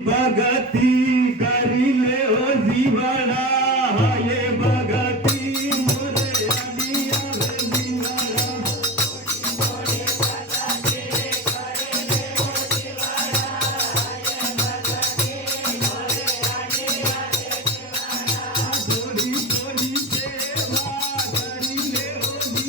भगती करी ले ओ जीवाड़ा ये भगती मोरे अडिया रे जीवाड़ा थोड़ी थोड़ी सेवा करी ले ओ जीवाड़ा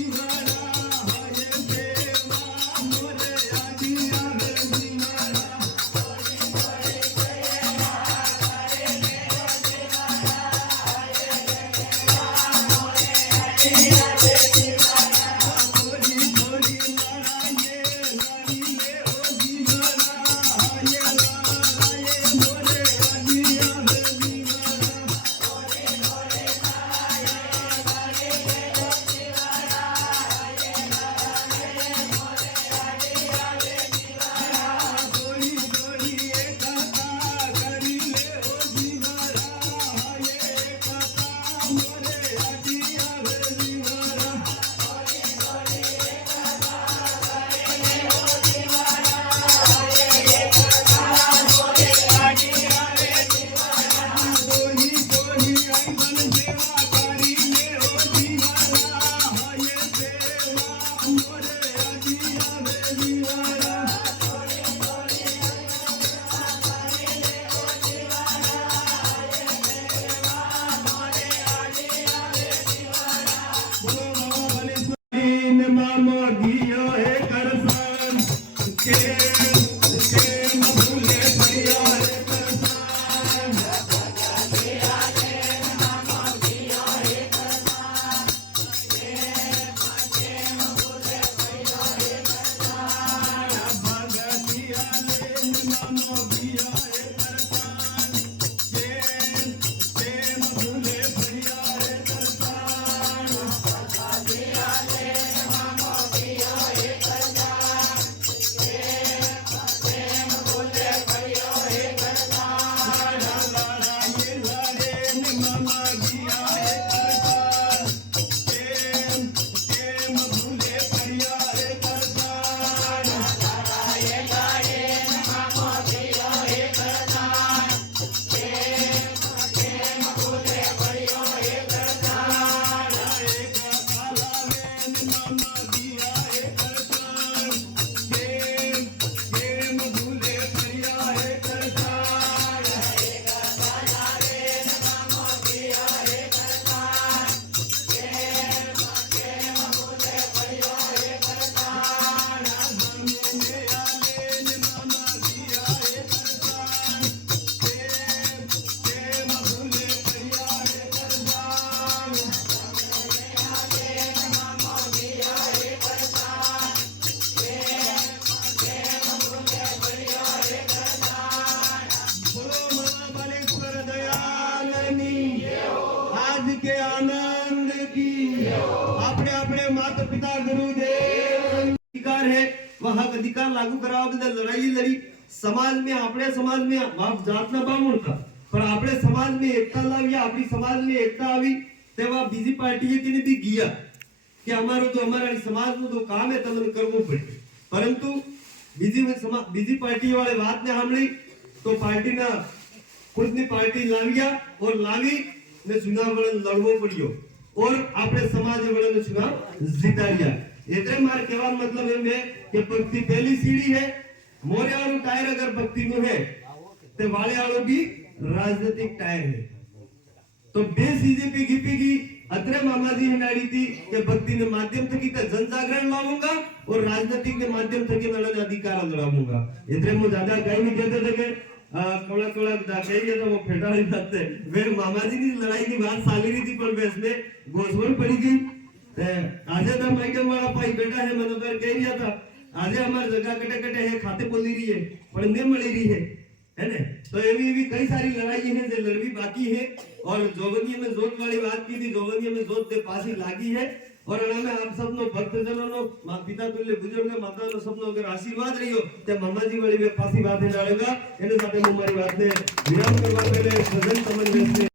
ये सेवा मोरे अडिया रे जीवाड़ा के आनंद की अपने अपने माता पिता गुरुदेव अधिकार है वह हक अधिकार लागू करावा बदल लड़ाई लड़ी समाज में अपने समाज में बाप जातना बामण था पर अपने समाज में एकता लावी अपनी समाज में एकता आवी तेवा बीजी पार्टी के ने भी गया कि हमारो तो हमारा समाज नो तो काम है तमने करवो पड़े परंतु बीजी पार्टी वाले बात ने हमली तो पार्टी ना खुदनी पार्टी लाविया और लावी ने चुनाव लड़वो पड़ियो और अपने समाज वाले चुनाव जीतारिया इतने मार केवा मतलब है कि भक्ति पहली सीढ़ी है मोरे वालों टायर अगर भक्ति नो है ते वाले वालों भी राजनीतिक टायर है तो बे सीजेपी गिपेगी अत्रे मामाजी हिनाड़ी थी कि भक्ति के माध्यम से कितना जन जागरण लाऊंगा और राजनीतिक के माध्यम से नलन अधिकार लड़ाऊंगा इतने मु ज्यादा कहीं नहीं कहते थे कि कौड़ा कौड़ा कही तो वो फेटाड़ी बात है मेरे मामाजी की लड़ाई की बात साली रही थी पर वैसे घोषवण पड़ी गई आज तो मैडम वाला भाई बेटा है मतलब कह रहा था आज हमारे जगह कटे कटे है खाते बोली रही है पर नहीं मिली रही है ना तो ये कई सारी लड़ाई है जो लड़वी बाकी है और जोगनिया में जोत वाली बात की थी जोगनिया में जोत दे पासी लागी है और हमें आप सब नो भक्तजनों नो पिता तुल्य बुजुर्ग माता नो सब नो अगर आशीर्वाद रहियो ते मामाजी वाली वे पासी बात है डालेगा एने साथे हमारी बात ने विराम करवा पहले सजन समन्वय